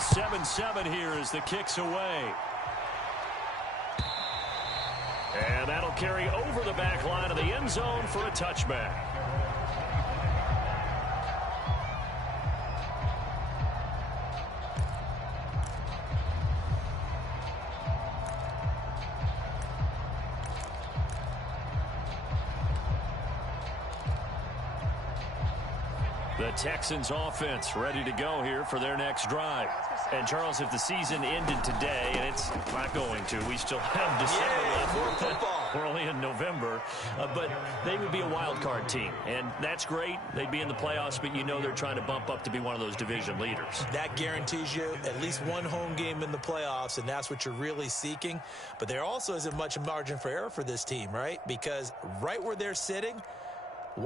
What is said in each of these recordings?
7-7 here as the kick's away. And that'll carry over the back line of the end zone for a touchback. The Texans offense ready to go here for their next drive. And Charles, if the season ended today, and it's not going to, we still have December left. We're only in November, but they would be a wild card team, and that's great. They'd be in the playoffs, but you know they're trying to bump up to be one of those division leaders. That guarantees you at least one home game in the playoffs, and that's what you're really seeking. But there also isn't much margin for error for this team, right? Because right where they're sitting,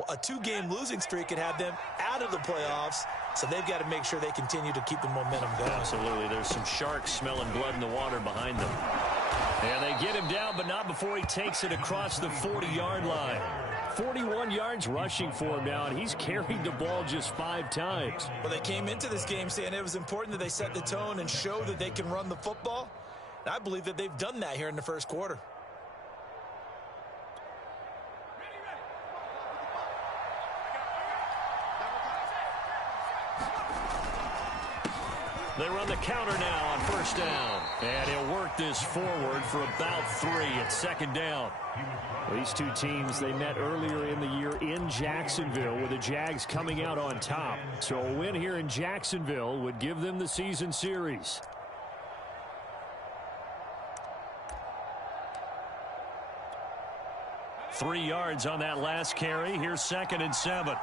a two-game losing streak could have them out of the playoffs, so they've got to make sure they continue to keep the momentum going. Absolutely. There's some sharks smelling blood in the water behind them. And they get him down, but not before he takes it across the 40-yard line. 41 yards rushing for him now, and he's carried the ball just 5 times. Well, they came into this game saying it was important that they set the tone and show that they can run the football. And I believe that they've done that here in the first quarter. They run the counter now on first down. And he'll work this forward for about 3 at second down. These two teams, they met earlier in the year in Jacksonville with the Jags coming out on top. So a win here in Jacksonville would give them the season series. Three yards on that last carry. Here's 2nd and 7.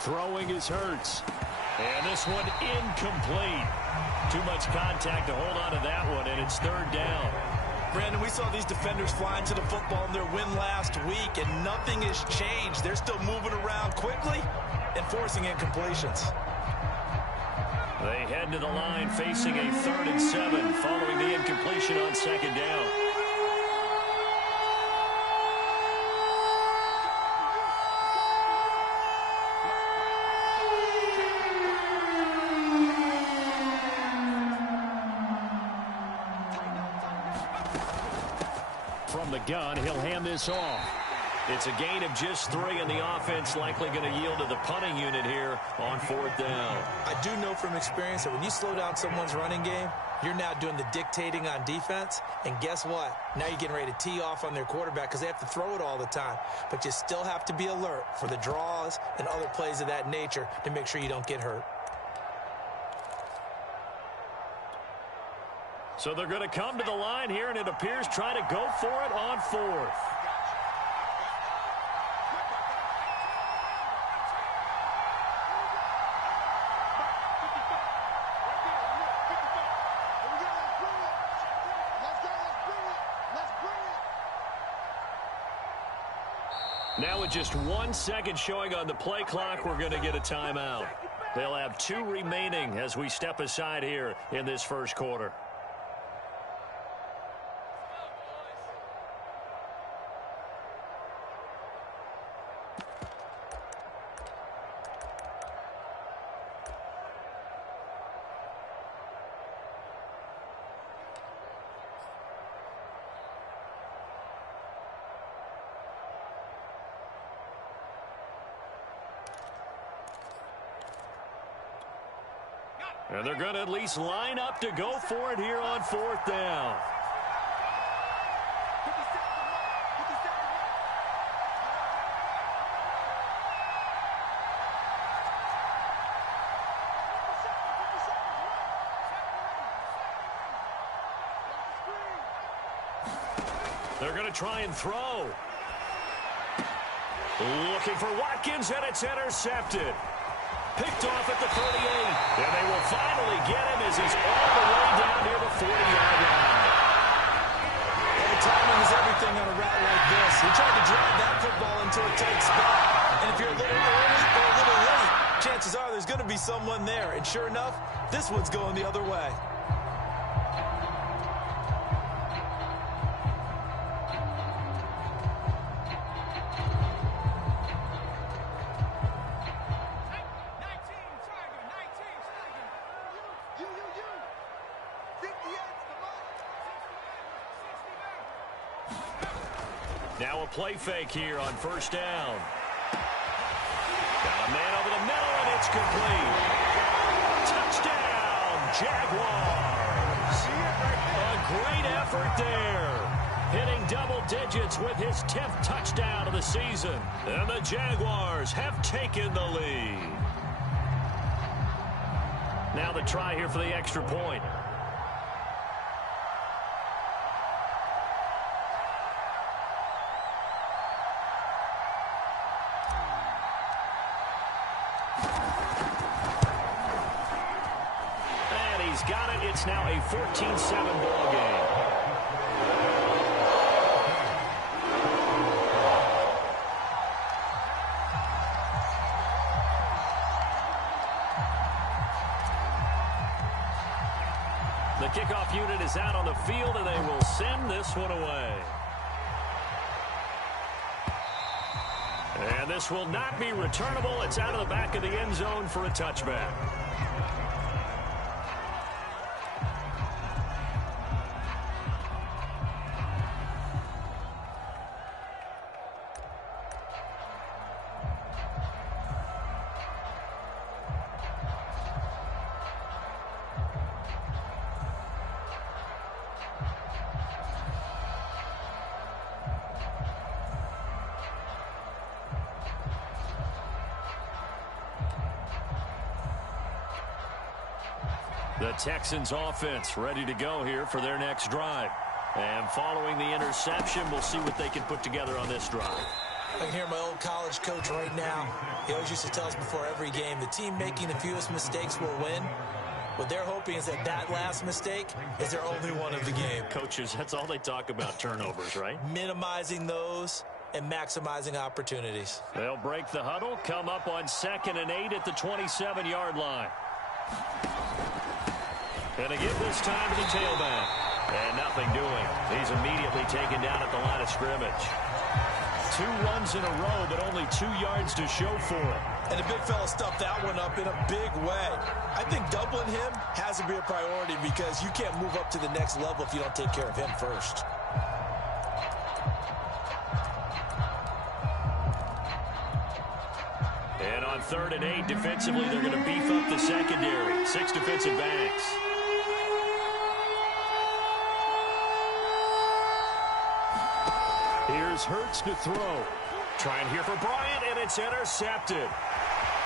Throwing is Hurts. And this one incomplete. Too much contact to hold on to that one, and it's 3rd down. Brandon, we saw these defenders flying to the football in their win last week, and nothing has changed. They're still moving around quickly and forcing incompletions. They head to the line facing a 3rd and 7 following the incompletion on 2nd down. From the gun, he'll hand this off. It's a gain of just 3, and the offense likely going to yield to the punting unit here on 4th down. I do know from experience that when you slow down someone's running game, you're now doing the dictating on defense. And guess what? Now you're getting ready to tee off on their quarterback because they have to throw it all the time. But you still have to be alert for the draws and other plays of that nature to make sure you don't get hurt. So they're going to come to the line here, and it appears trying to go for it on 4th. Now with just 1 second showing on the play clock, we're going to get a timeout. They'll have 2 remaining as we step aside here in this first quarter. And they're going to at least line up to go for it here on 4th down. They're going to try and throw. Looking for Watkins, and it's intercepted. Picked off at the 38, and they will finally get him as he's all the way down near the 40-yard line. Well, timing is everything on a route like this. He tried to drive that football into a tight spot, and if you're a little early or a little late, chances are there's going to be someone there, and sure enough, this one's going the other way. Now a play fake here on first down. Got a man over the middle, and it's complete. Touchdown, Jaguars. A great effort there. Hitting double digits with his 10th touchdown of the season. And the Jaguars have taken the lead. Now the try here for the extra point. And he's got it. It's now a 14-7 ball game. The kickoff unit is out on the field, and they will send this one away. And this will not be returnable. It's out of the back of the end zone for a touchback. The Texans offense ready to go here for their next drive. And following the interception, we'll see what they can put together on this drive. I can hear my old college coach right now. He always used to tell us before every game, the team making the fewest mistakes will win. What they're hoping is that last mistake is their only one of the game. Coaches, that's all they talk about, turnovers, right? Minimizing those and maximizing opportunities. They'll break the huddle, come up on 2nd and 8 at the 27-yard line. And to give this time to the tailback. And nothing doing. He's immediately taken down at the line of scrimmage. 2 runs in a row, but only 2 yards to show for it. And the big fella stuffed that one up in a big way. I think doubling him has to be a priority because you can't move up to the next level if you don't take care of him first. And on 3rd and 8, defensively, they're going to beef up the secondary. 6 defensive backs. Here's Hurts to throw. Trying here for Bryant, and it's intercepted.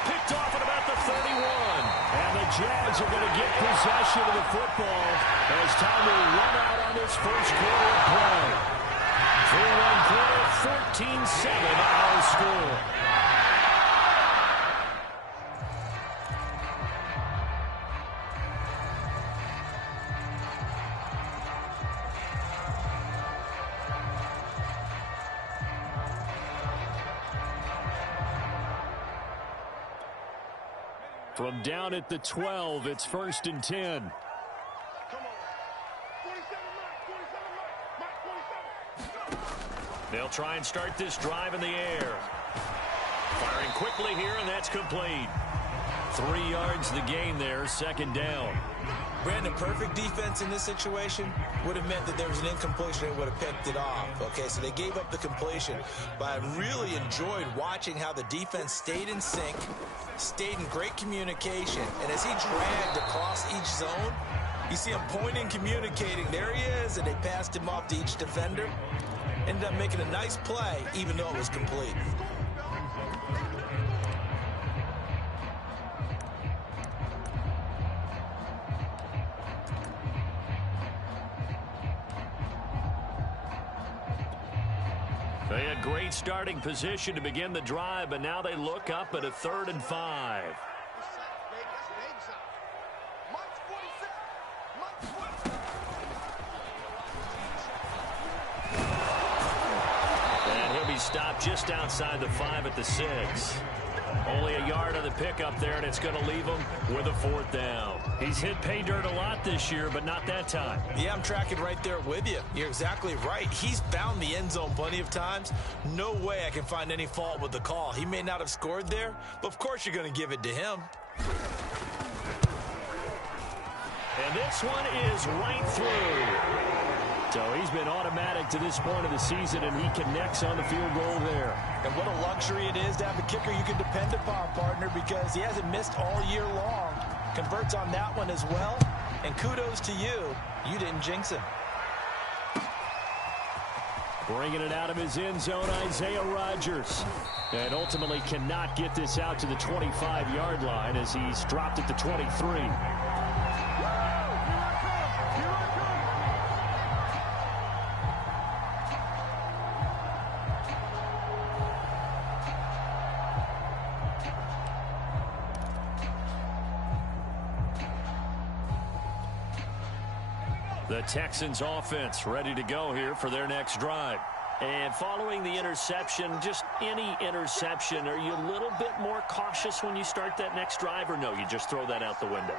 Picked off at about the 31. And the Jags are going to get possession of the football as time will run out on this first quarter of play. 3-1 quarter, 14-7 our score. From down at the 12, it's 1st and 10. They'll try and start this drive in the air. Firing quickly here, and that's complete. 3 yards the gain there, 2nd down. Brandon, perfect defense in this situation would have meant that there was an incompletion that would have picked it off. Okay, so they gave up the completion. But I really enjoyed watching how the defense stayed in sync, stayed in great communication. And as he dragged across each zone, you see him pointing, communicating. There he is, and they passed him off to each defender. Ended up making a nice play, even though it was complete. They had great starting position to begin the drive, but now they look up at a 3rd and 5. And he'll be stopped just outside the 5 at the 6. Only a yard on the pickup there, and it's going to leave him with a 4th down. He's hit pay dirt a lot this year, but not that time. Yeah, I'm tracking right there with you. You're exactly right. He's found the end zone plenty of times. No way I can find any fault with the call. He may not have scored there, but of course you're going to give it to him. And this one is right through. So he's been automatic to this point of the season, and he connects on the field goal there. And what a luxury it is to have a kicker you can depend upon, partner, because he hasn't missed all year long. Converts on that one as well. And kudos to you. You didn't jinx him. Bringing it out of his end zone, Isaiah Rodgers. And ultimately cannot get this out to the 25-yard line as he's dropped at the 23. The Texans offense ready to go here for their next drive. And following the interception, just any interception, are you a little bit more cautious when you start that next drive, or no, you just throw that out the window?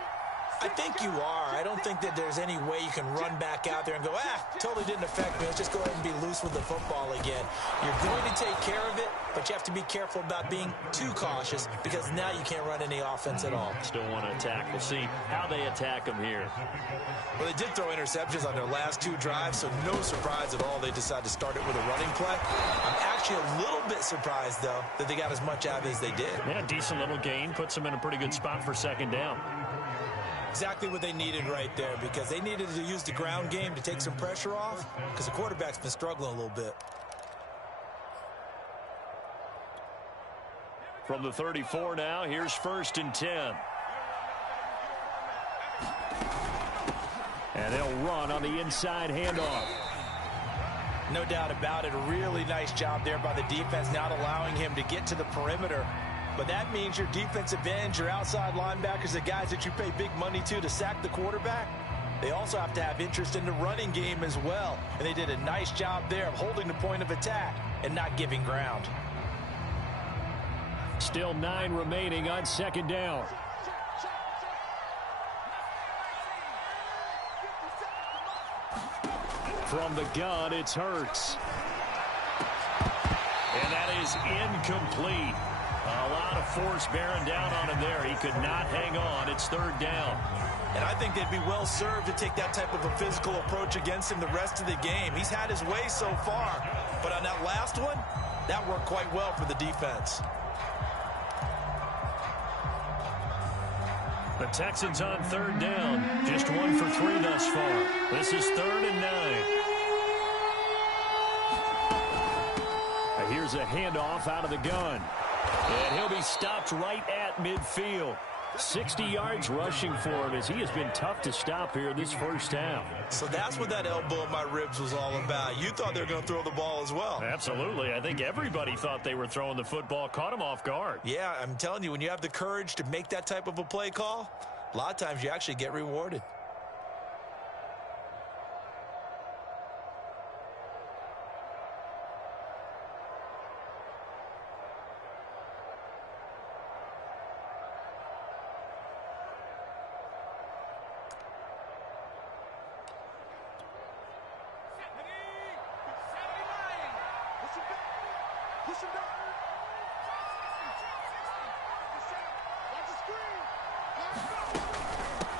I think you are. I don't think that there's any way you can run back out there and go, totally didn't affect me. Let's just go ahead and be loose with the football again. You're going to take care of it, but you have to be careful about being too cautious because now you can't run any offense at all. Still want to attack. We'll see how they attack them here. Well, they did throw interceptions on their last two drives, so no surprise at all they decided to start it with a running play. I'm actually a little bit surprised, though, that they got as much out of it as they did. Yeah, decent little gain. Puts them in a pretty good spot for second down. Exactly what they needed right there, because they needed to use the ground game to take some pressure off because the quarterback's been struggling a little bit. From the 34 now, here's 1st and 10. And they'll run on the inside handoff. No doubt about it. A really nice job there by the defense, not allowing him to get to the perimeter. But that means your defensive ends, your outside linebackers, the guys that you pay big money to sack the quarterback, they also have to have interest in the running game as well. And they did a nice job there of holding the point of attack and not giving ground. Still 9 remaining on second down. From the gun, it's Hurts. And that is incomplete. A lot of force bearing down on him there. He could not hang on. It's 3rd down. And I think they'd be well served to take that type of a physical approach against him the rest of the game. He's had his way so far. But on that last one, that worked quite well for the defense. The Texans on 3rd down. Just 1 for 3 thus far. This is 3rd and 9. Here's a handoff out of the gun. And he'll be stopped right at midfield. 60 yards rushing for him as he has been tough to stop here this first half. So that's what that elbow in my ribs was all about. You thought they were going to throw the ball as well. Absolutely. I think everybody thought they were throwing the football. Caught him off guard. Yeah, I'm telling you, when you have the courage to make that type of a play call, a lot of times you actually get rewarded.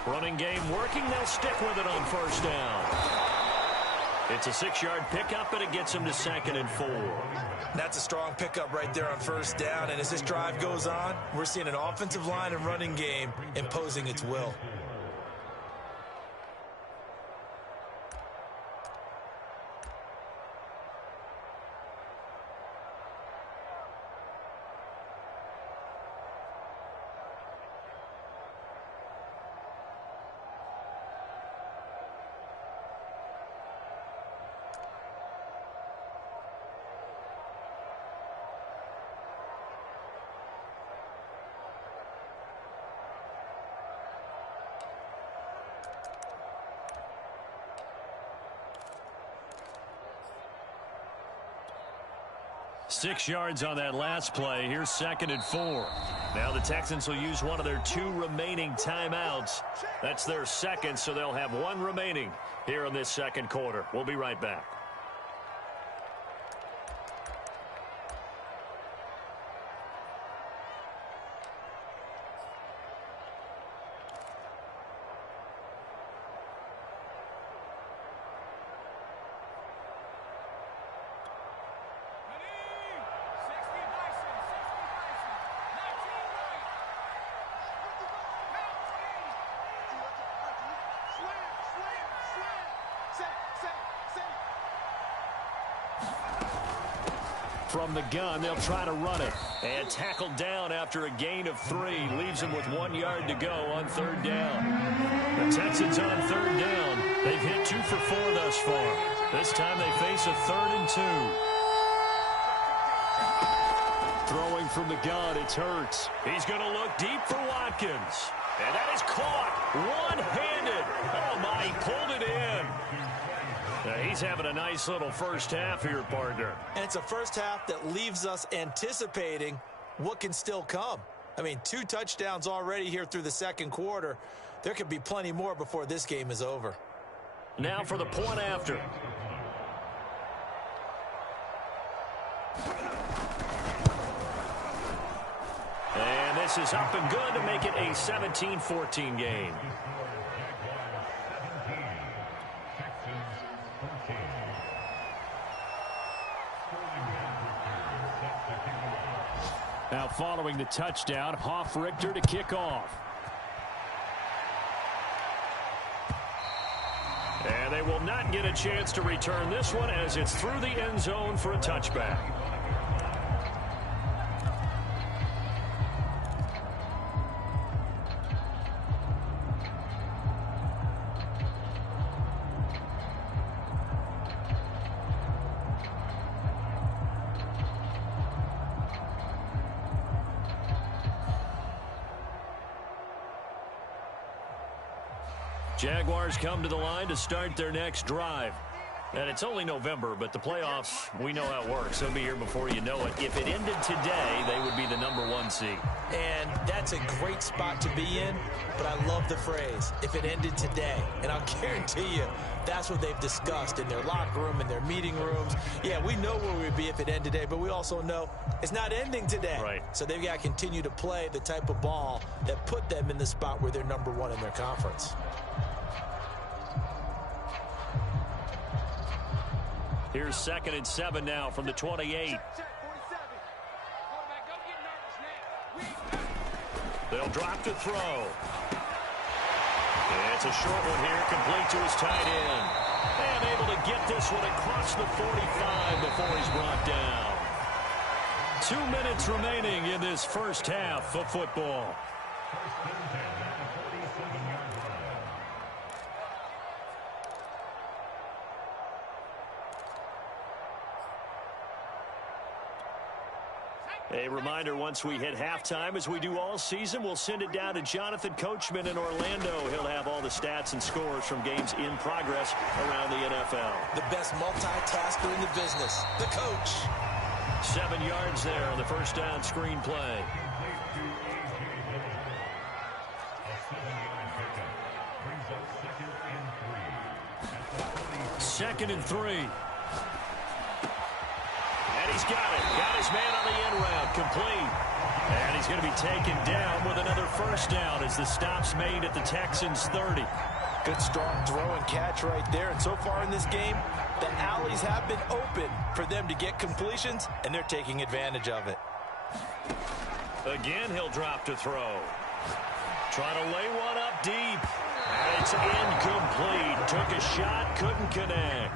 Running game working. They'll stick with it on 1st down. It's a 6-yard pickup, and it gets them to 2nd and 4. That's a strong pickup right there on 1st down. And as this drive goes on, we're seeing an offensive line and running game imposing its will. Six yards on that last play. Here's 2nd and 4. Now the Texans will use one of their 2 remaining timeouts. That's their 2nd, so they'll have 1 remaining here in this 2nd quarter. We'll be right back. From the gun, they'll try to run it. And tackled down after a gain of 3. Leaves him with 1 yard to go on 3rd down. The Texans on 3rd down. They've hit 2 for 4 thus far. This time they face a 3rd and 2. Throwing from the gun, it's Hurts. He's going to look deep for Watkins. And that is caught one-handed. Oh, my, he pulled it in. He's having a nice little first half here, partner. And it's a first half that leaves us anticipating what can still come. I mean, 2 touchdowns already here through the second quarter. There could be plenty more before this game is over. Now for the point after. And this is up and good to make it a 17-14 game. Now following the touchdown, Hoff-Richter to kick off. And they will not get a chance to return this one as it's through the end zone for a touchback. Jaguars come to the line to start their next drive. And it's only November, but the playoffs, we know how it works. They'll be here before you know it. If it ended today, they would be the #1 seed. And that's a great spot to be in, but I love the phrase, if it ended today. And I'll guarantee you, that's what they've discussed in their locker room, in their meeting rooms. Yeah, we know where we'd be if it ended today, but we also know it's not ending today. Right. So they've got to continue to play the type of ball that put them in the spot where they're #1 in their conference. Here's 2nd and 7 now from the 28. They'll drop to throw. It's a short one here, complete to his tight end. And able to get this one across the 45 before he's brought down. 2 minutes remaining in this first half of football. A reminder, once we hit halftime, as we do all season, we'll send it down to Jonathan Coachman in Orlando. He'll have all the stats and scores from games in progress around the NFL. The best multitasker in the business, the coach. 7 yards there on the first down screen play. Second and 3. And he's got it. Got his man on the end route. Complete. And he's going to be taken down with another first down as the stop's made at the Texans' 30. Good strong throw and catch right there. And so far in this game, the alleys have been open for them to get completions, and they're taking advantage of it. Again, he'll drop to throw. Trying to lay one up deep. And it's incomplete. Took a shot, couldn't connect.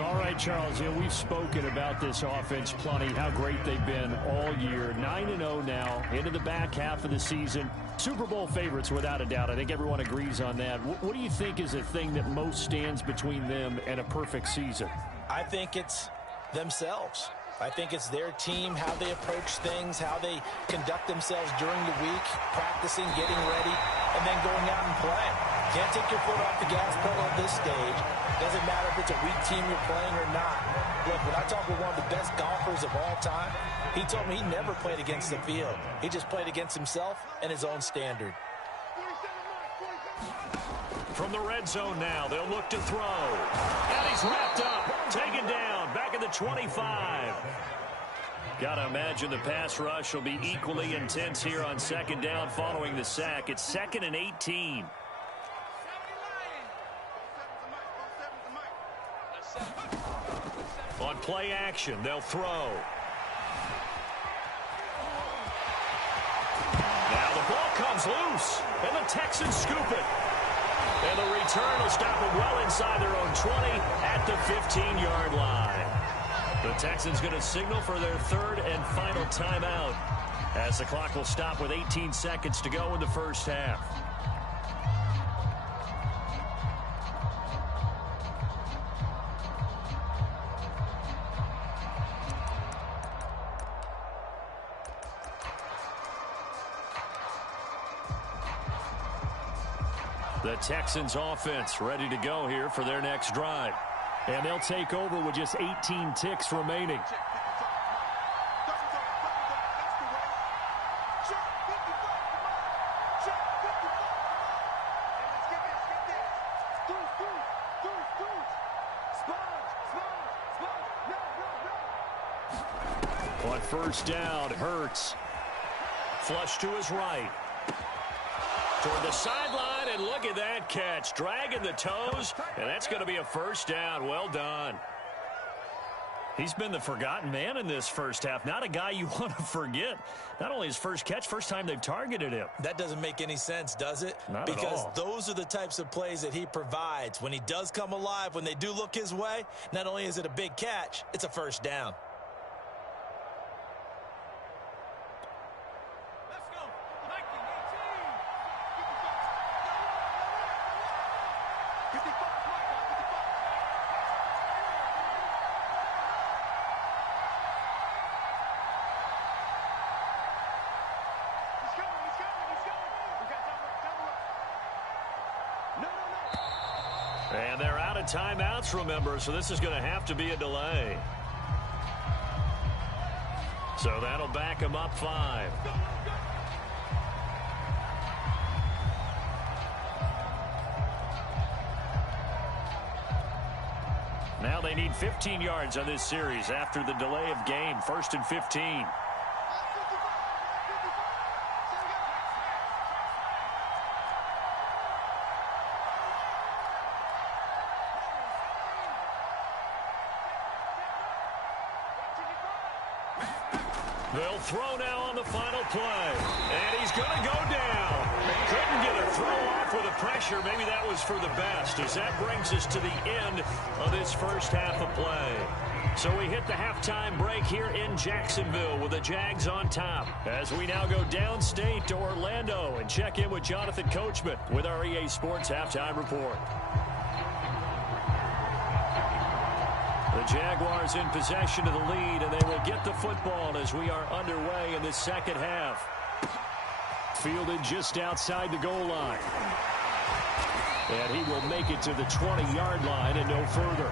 All right, Charles, we've spoken about this offense plenty, how great they've been all year. 9-0 now, into the back half of the season. Super Bowl favorites, without a doubt. I think everyone agrees on that. What do you think is the thing that most stands between them and a perfect season? I think it's themselves. I think it's their team, how they approach things, how they conduct themselves during the week, practicing, getting ready, and then going out and playing. Can't take your foot off the gas pedal at this stage. Doesn't matter if it's a weak team you're playing or not. Look, when I talk with one of the best golfers of all time, he told me he never played against the field. He just played against himself and his own standard. From the red zone now, they'll look to throw. And he's wrapped up, taken down, back at the 25. Got to imagine the pass rush will be equally intense here on second down following the sack. It's 2nd and 18. On play action, they'll throw. Now the ball comes loose, and the Texans scoop it. And the return will stop them well inside their own 20 at the 15-yard line. The Texans going to signal for their third and final timeout as the clock will stop with 18 seconds to go in the first half. The Texans offense ready to go here for their next drive. And they'll take over with just 18 ticks remaining. On first down, Hurts. Flush to his right. Toward the sideline, and look at that catch. Dragging the toes, and that's going to be a first down. Well done. He's been the forgotten man in this first half. Not a guy you want to forget. Not only his first catch, first time they've targeted him. That doesn't make any sense, does it? Not because at all. Those are the types of plays that he provides. When he does come alive, when they do look his way, not only is it a big catch, it's a first down. And they're out of timeouts, remember, so this is going to have to be a delay. So that'll back them up 5. Now they need 15 yards on this series after the delay of game. 1st and 15. They'll throw now on the final play. And he's going to go down. Couldn't get a throw off with the pressure. Maybe that was for the best, as that brings us to the end of this first half of play. So we hit the halftime break here in Jacksonville with the Jags on top, as we now go downstate to Orlando and check in with Jonathan Coachman with our EA Sports Halftime Report. The Jaguars in possession of the lead, and they will get the football as we are underway in the second half. Fielded just outside the goal line. And he will make it to the 20-yard line and no further.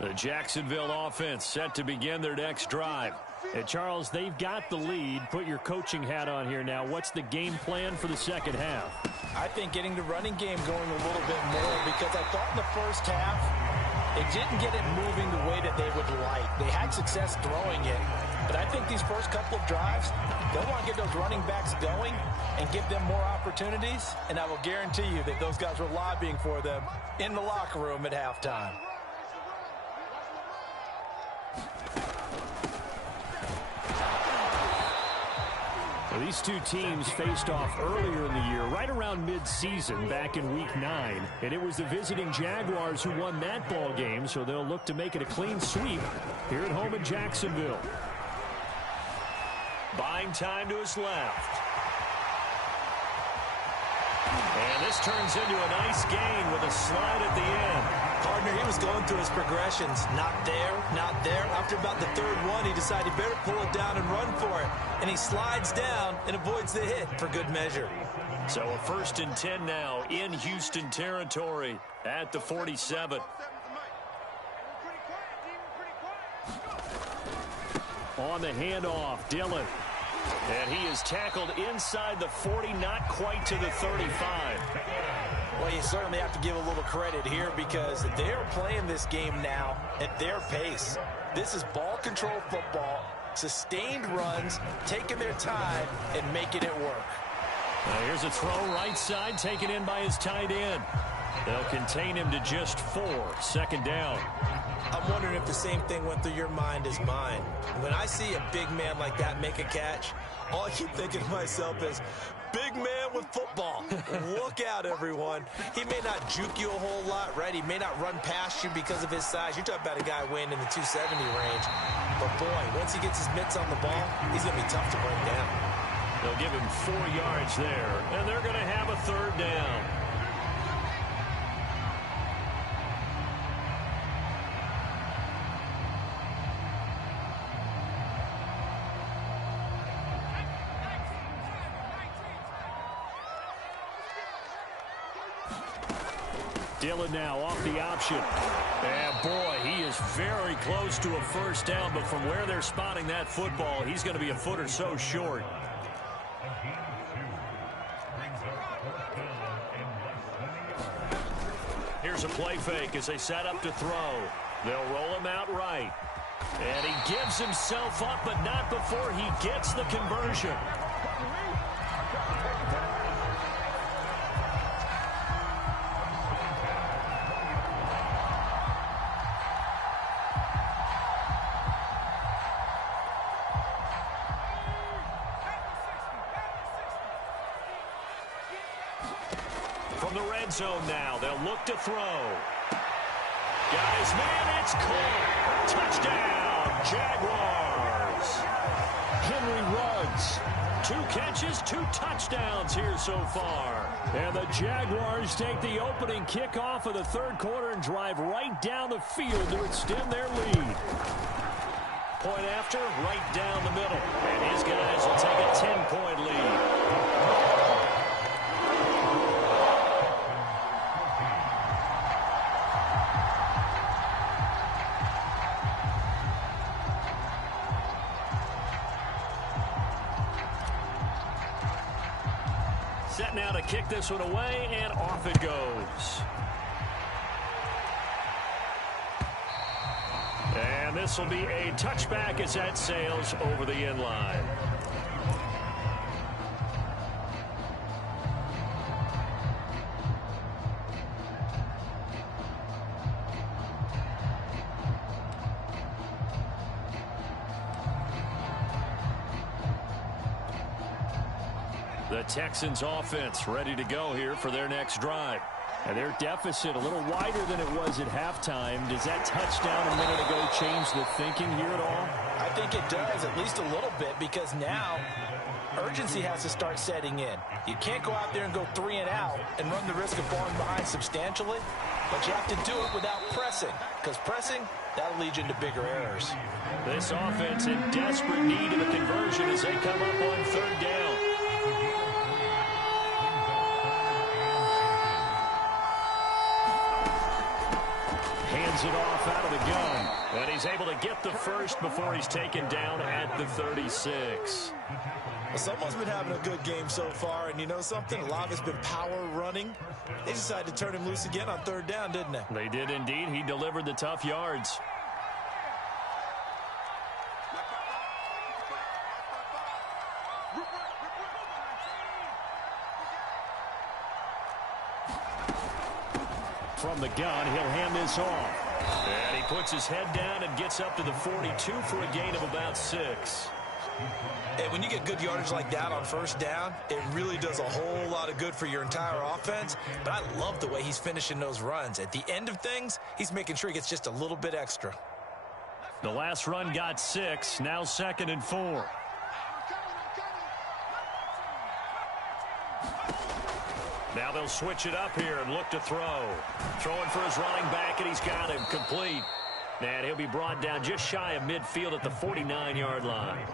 The Jacksonville offense set to begin their next drive. And Charles, they've got the lead. Put your coaching hat on here now. What's the game plan for the second half? I think getting the running game going a little bit more, because I thought in the first half they didn't get it moving the way that they would like. They had success throwing it, but I think these first couple of drives, they want to get those running backs going and give them more opportunities, and I will guarantee you that those guys were lobbying for them in the locker room at halftime. Well, these two teams faced off earlier in the year, right around mid-season, back in Week 9. And it was the visiting Jaguars who won that ball game, so they'll look to make it a clean sweep here at home in Jacksonville. Buying time to his left. And this turns into a nice gain with a slide at the end. Partner, he was going through his progressions. Not there, not there. After about the third one, he decided he better pull it down and run for it. And he slides down and avoids the hit for good measure. So a 1st and 10 now in Houston territory at the 47. On the handoff, Dillon. And he is tackled inside the 40, not quite to the 35. Well, you certainly have to give a little credit here, because they're playing this game now at their pace. This is ball control football. Sustained runs, taking their time, and making it work. Now here's a throw right side, taken in by his tight end. They'll contain him to just 4. Second down. I'm wondering if the same thing went through your mind as mine. When I see a big man like that make a catch, all I keep thinking to myself is, big man with football. Look out, everyone. He may not juke you a whole lot, right? He may not run past you because of his size. You're talking about a guy weighing in the 270 range. But, boy, once he gets his mitts on the ball, he's going to be tough to bring down. They'll give him 4 yards there, and they're going to have a third down. Dillon now off the option. And, boy, he is very close to a first down, but from where they're spotting that football, he's going to be a foot or so short. Here's a play fake as they set up to throw. They'll roll him out right. And he gives himself up, but not before he gets the conversion. From the red zone now, they'll look to throw. Got his man, it's caught. Touchdown, Jaguars. Henry Ruggs, 2 catches, 2 touchdowns here so far. And the Jaguars take the opening kickoff of the third quarter and drive right down the field to extend their lead. Point after, right down the middle. And his guys will take a 10-point lead. Set now to kick this one away, and off it goes. And this will be a touchback as that sails over the end line. The Texans offense ready to go here for their next drive. And their deficit a little wider than it was at halftime. Does that touchdown a minute ago change the thinking here at all? I think it does, at least a little bit, because now urgency has to start setting in. You can't go out there and go 3 and out and run the risk of falling behind substantially, but you have to do it without pressing, because pressing, that'll lead you into bigger errors. This offense in desperate need of a conversion as they come up on third down. Hands it off out of the gun. And he's able to get the first before he's taken down at the 36. Well, someone's been having a good game so far, and you know something? A lot of it's been power running. They decided to turn him loose again on third down, didn't they? They did indeed. He delivered the tough yards. From the gun, he'll hand this off. And he puts his head down and gets up to the 42 for a gain of about 6. And when you get good yardage like that on first down, it really does a whole lot of good for your entire offense. But I love the way he's finishing those runs. At the end of things, he's making sure he gets just a little bit extra. The last run got 6, now 2nd and 4. Now they'll switch it up here and look to throw. Throwing for his running back, and he's got him complete. And he'll be brought down just shy of midfield at the 49-yard line.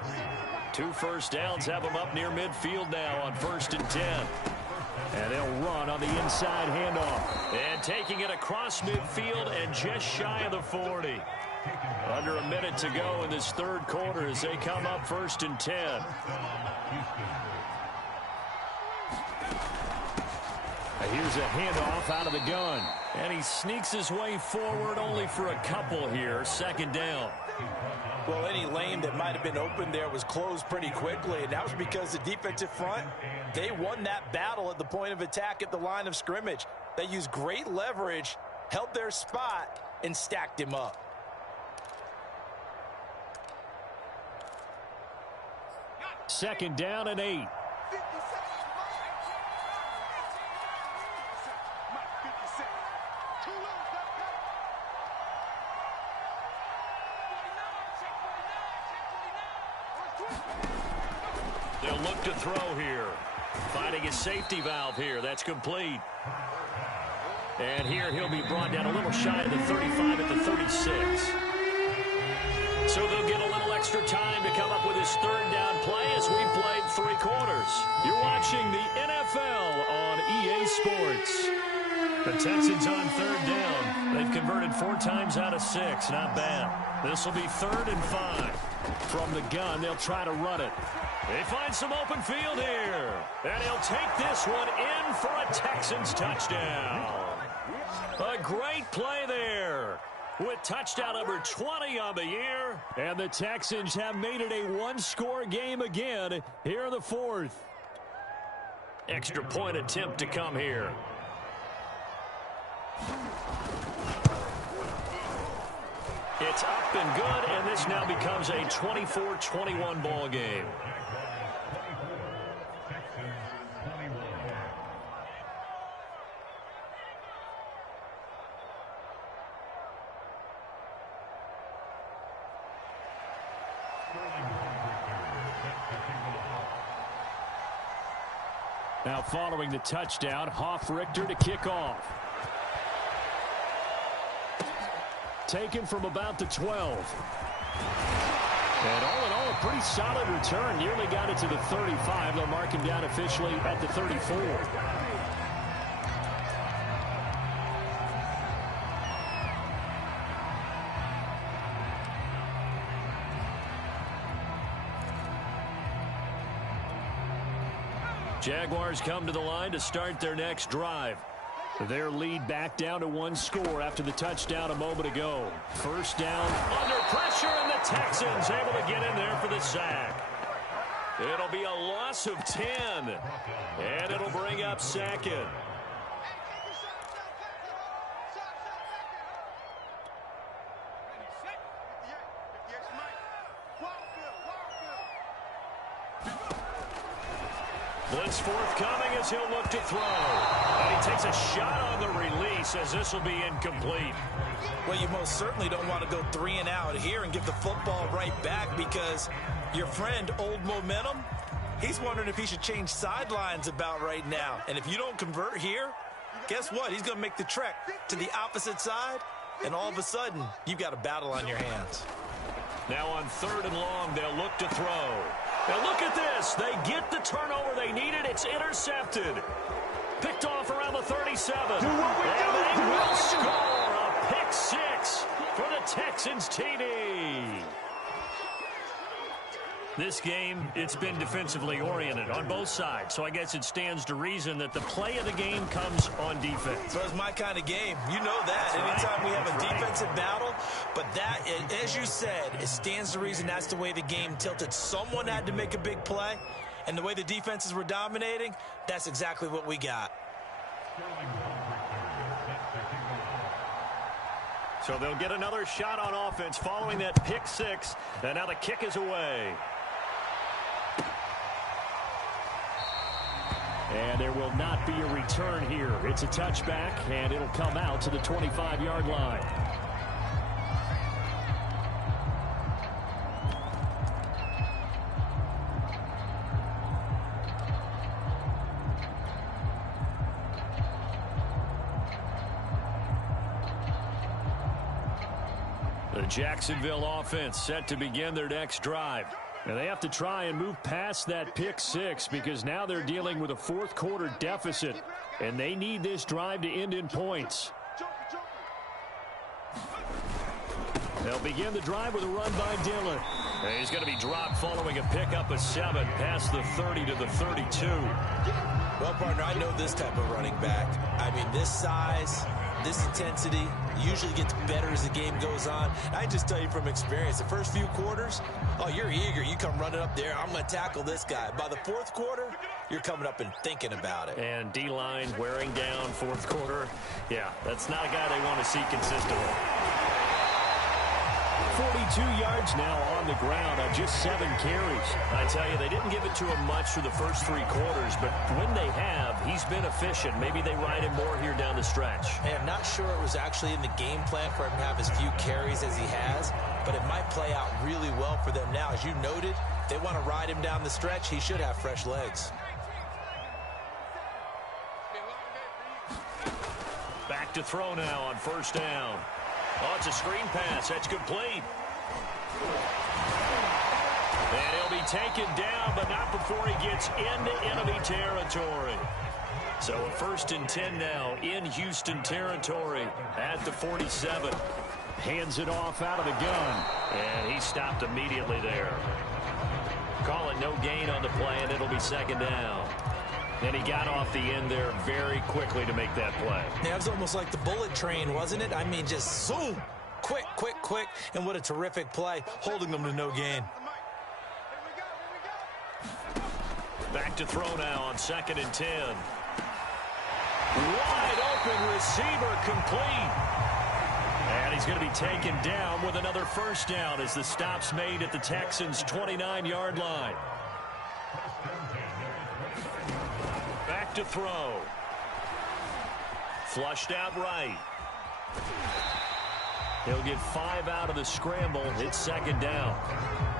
2 first downs have him up near midfield now on 1st and 10. And they'll run on the inside handoff. And taking it across midfield and just shy of the 40. Under a minute to go in this third quarter as they come up 1st and 10. Here's a handoff out of the gun. And he sneaks his way forward only for a couple here. Second down. Well, any lane that might have been open there was closed pretty quickly, and that was because the defensive front, they won that battle at the point of attack at the line of scrimmage. They used great leverage, held their spot, and stacked him up. Second down and 8. They'll look to throw here. Finding his safety valve here. That's complete. And here he'll be brought down a little shy of the 35 at the 36. So they'll get a little extra time to come up with his third down play as we played 3 quarters. You're watching the NFL on EA Sports. The Texans on third down. They've converted 4 times out of 6. Not bad. This will be 3rd and 5. From the gun, they'll try to run it. They find some open field here. And he'll take this one in for a Texans touchdown. A great play there with touchdown number 20 on the year. And the Texans have made it a 1-score game again here in the 4th. Extra point attempt to come here. It's up and good, and this now becomes a 24-21 ball game. Now following the touchdown, Richter to kick off. Taken from about the 12. And all in all, a pretty solid return. Nearly got it to the 35. They'll mark him down officially at the 34. Jaguars come to the line to start their next drive. Their lead back down to 1 score after the touchdown a moment ago. First down. Under pressure, and the Texans able to get in there for the sack. It'll be a loss of 10, and it'll bring up 2nd. Blitz forthcoming as he'll look to throw. And he takes a shot on the release as this will be incomplete. Well, you most certainly don't want to go 3 and out here and give the football right back because your friend, Old Momentum, he's wondering if he should change sidelines about right now. And if you don't convert here, guess what? He's going to make the trek to the opposite side, and all of a sudden, you've got a battle on your hands. Now on 3rd and long, they'll look to throw. And look at this. They get the turnover they needed. It's intercepted. Picked off around the 37. And they will score a pick 6 for the Texans TD. This game, it's been defensively oriented on both sides, so I guess it stands to reason that the play of the game comes on defense. So it's my kind of game. You know that. Anytime we have a defensive battle, but that, as you said, it stands to reason that's the way the game tilted. Someone had to make a big play, and the way the defenses were dominating, that's exactly what we got. So they'll get another shot on offense following that pick 6, and now the kick is away. And there will not be a return here. It's a touchback, and it'll come out to the 25-yard line. The Jacksonville offense set to begin their next drive. And they have to try and move past that pick 6 because now they're dealing with a 4th quarter deficit, and they need this drive to end in points. They'll begin the drive with a run by Dillon. And he's going to be dropped following a pickup of 7 past the 30 to the 32. Well, partner, I know this type of running back. I mean, this size, this intensity usually gets better as the game goes on. I just tell you from experience, the first few quarters, oh, you're eager. You come running up there, I'm going to tackle this guy. By the fourth quarter, you're coming up and thinking about it. And D-line wearing down fourth quarter. Yeah, that's not a guy they want to see consistently. 42 yards now on the ground on just 7 carries. I tell you, they didn't give it to him much through the first 3 quarters, but when they have, he's been efficient. Maybe they ride him more here down the stretch. Hey, I'm not sure it was actually in the game plan for him to have as few carries as he has, but it might play out really well for them now. As you noted, if they want to ride him down the stretch, he should have fresh legs. Back to throw now on first down. Oh, it's a screen pass. That's complete. And he'll be taken down, but not before he gets into enemy territory. So a 1st and 10 now in Houston territory at the 47. Hands it off out of the gun. And he stopped immediately there. Call it no gain on the play, and it'll be 2nd down. And he got off the end there very quickly to make that play. Yeah, it was almost like the bullet train, wasn't it? I mean, just zoom. Quick, quick, quick. And what a terrific play, holding them to no gain. Back to throw now on 2nd and 10. Wide open receiver complete. And he's going to be taken down with another 1st down as the stop's made at the Texans' 29-yard line. Back to throw. Flushed out right. He'll get 5 out of the scramble. It's 2nd down.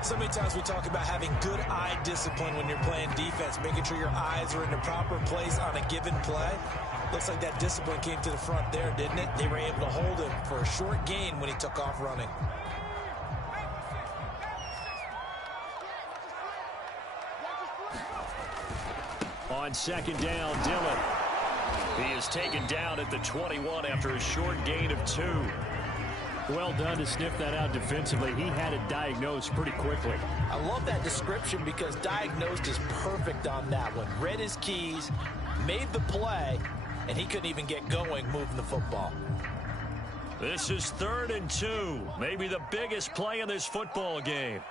So many times we talk about having good eye discipline when you're playing defense, making sure your eyes are in the proper place on a given play. Looks like that discipline came to the front there, didn't it? They were able to hold him for a short gain when he took off running. On 2nd down, Dillon. He is taken down at the 21 after a short gain of 2. Well done to sniff that out defensively. He had it diagnosed pretty quickly. I love that description because diagnosed is perfect on that one. Read his keys, made the play, and he couldn't even get going moving the football. This is 3rd and 2. Maybe the biggest play in this football game.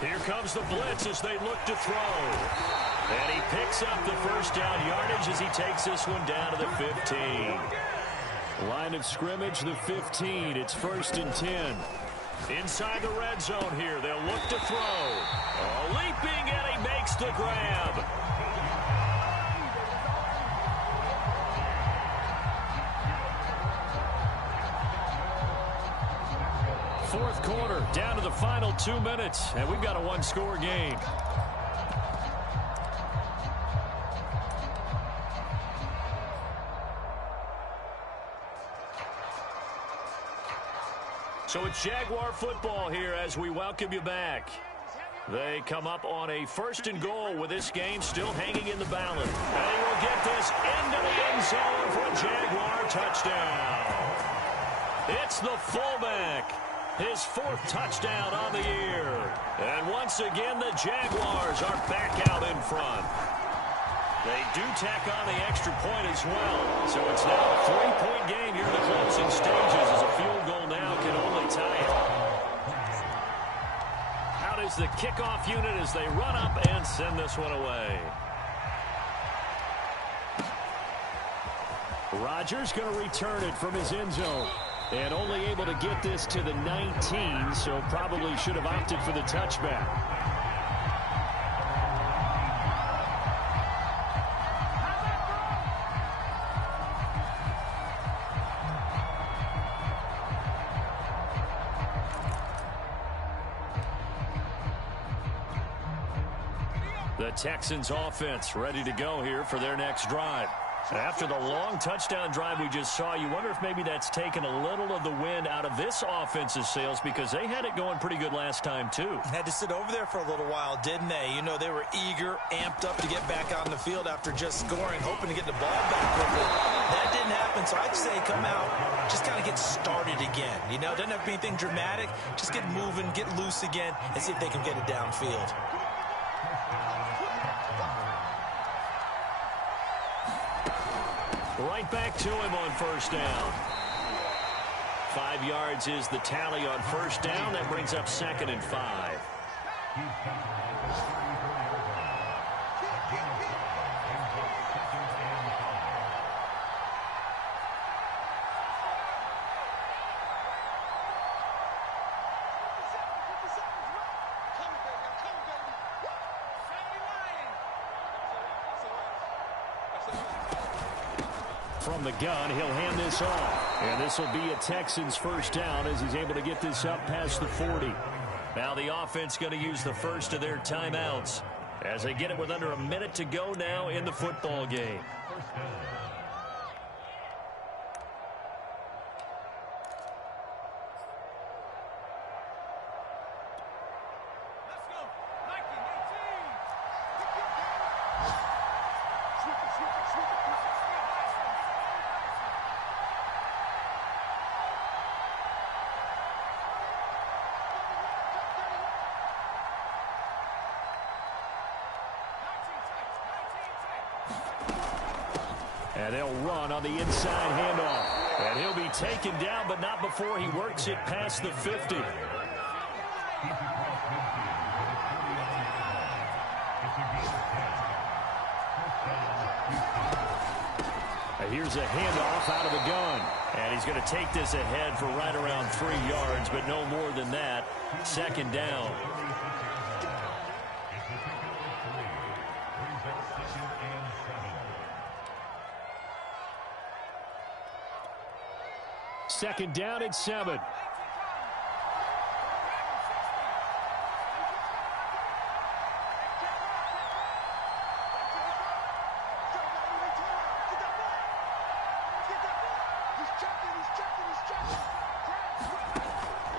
Here comes the blitz as they look to throw. And he picks up the 1st down yardage as he takes this one down to the 15. Line of scrimmage, the 15. It's 1st and 10. Inside the red zone here. They'll look to throw. Oh, leaping, and he makes the grab. Fourth quarter, down to the final 2 minutes, and we've got a 1-score game. So it's Jaguar football here as we welcome you back. They come up on a 1st and goal with this game still hanging in the balance. And he will get this into the end zone for a Jaguar touchdown. It's the fullback. His 4th touchdown on the year. And once again, the Jaguars are back out in front. They do tack on the extra point as well. So it's now a 3-point game here in the closing stages as a field goal now can only tie it. Out is the kickoff unit as they run up and send this one away. Rodgers going to return it from his end zone. And only able to get this to the 19, so probably should have opted for the touchback. The Texans offense ready to go here for their next drive. After the long touchdown drive we just saw, you wonder if maybe that's taken a little of the wind out of this offense's sails because they had it going pretty good last time, too. Had to sit over there for a little while, didn't they? You know, they were eager, amped up to get back on the field after just scoring, hoping to get the ball back quickly. That didn't happen, so I'd say come out, just kind of get started again. You know, doesn't have to be anything dramatic. Just get moving, get loose again, and see if they can get it downfield. Right back to him on first down. 5 yards is the tally on first down. That brings up 2nd and 5. From the gun, he'll hand this off. And this will be a Texans first down as he's able to get this up past the 40. Now the offense going to use the first of their timeouts as they get it with under a minute to go now in the football game. And they'll run on the inside handoff. And he'll be taken down, but not before he works it past the 50. And here's a handoff out of the gun. And he's going to take this ahead for right around 3 yards, but no more than that. 2nd down. Second down at 7.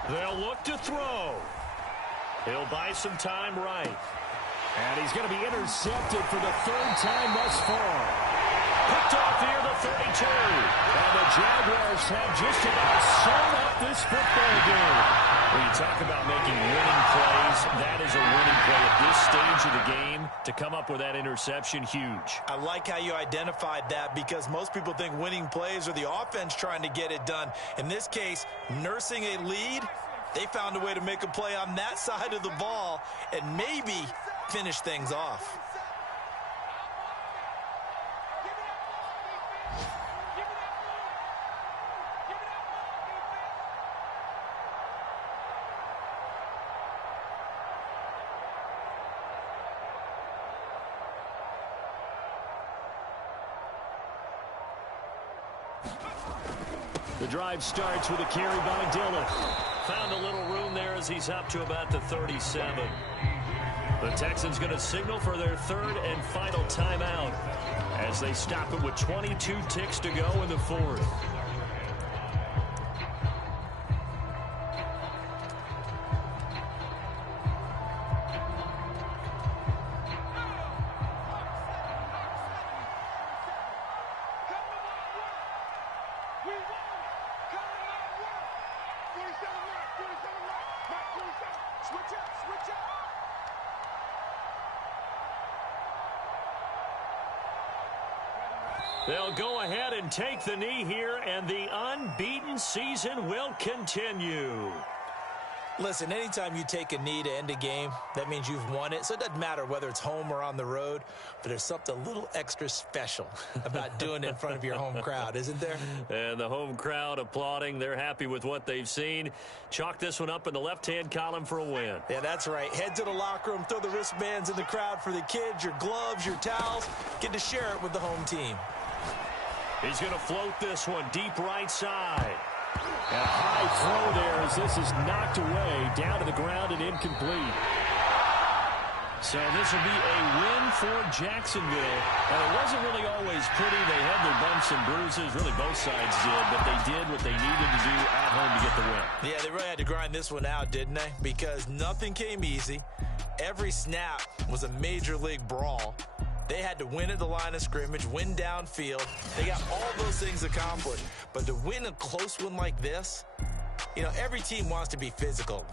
They'll look to throw. He'll buy some time right. And he's going to be intercepted for the 3rd time thus far. Picked off near the 32. And the Jaguars have just about sewn up this football game. When you talk about making winning plays, that is a winning play at this stage of the game. To come up with that interception, huge. I like how you identified that because most people think winning plays are the offense trying to get it done. In this case, nursing a lead, they found a way to make a play on that side of the ball and maybe finish things off. The drive starts with a carry by Dillon. Found a little room there as he's up to about the 37. The Texans going to signal for their 3rd and final timeout as they stop it with 22 ticks to go in the 4th. They'll go ahead and take the knee here, and the unbeaten season will continue. Listen, anytime you take a knee to end a game, that means you've won it. So it doesn't matter whether it's home or on the road, but there's something a little extra special about doing it in front of your home crowd, isn't there? And the home crowd applauding. They're happy with what they've seen. Chalk this one up in the left-hand column for a win. Yeah, that's right. Head to the locker room, throw the wristbands in the crowd for the kids, your gloves, your towels. Get to share it with the home team. He's going to float this one deep right side. And a high throw there as this is knocked away, down to the ground and incomplete. So this will be a win for Jacksonville. And it wasn't really always pretty. They had their bumps and bruises. Really, both sides did. But they did what they needed to do at home to get the win. Yeah, they really had to grind this one out, didn't they? Because nothing came easy. Every snap was a major league brawl. They had to win at the line of scrimmage, win downfield. They got all those things accomplished. But to win a close one like this, you know, every team wants to be physical.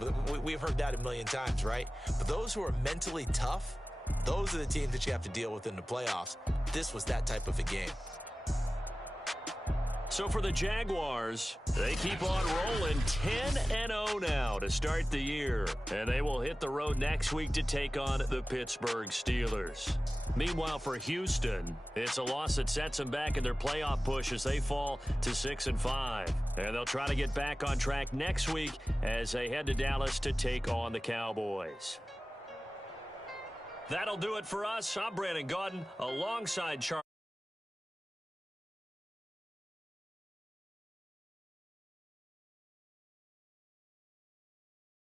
We've heard that a million times, right? But those who are mentally tough, those are the teams that you have to deal with in the playoffs. This was that type of a game. So for the Jaguars, they keep on rolling 10-0 now to start the year. And they will hit the road next week to take on the Pittsburgh Steelers. Meanwhile, for Houston, it's a loss that sets them back in their playoff push as they fall to 6-5. And they'll try to get back on track next week as they head to Dallas to take on the Cowboys. That'll do it for us. I'm Brandon Gaudin alongside Charles.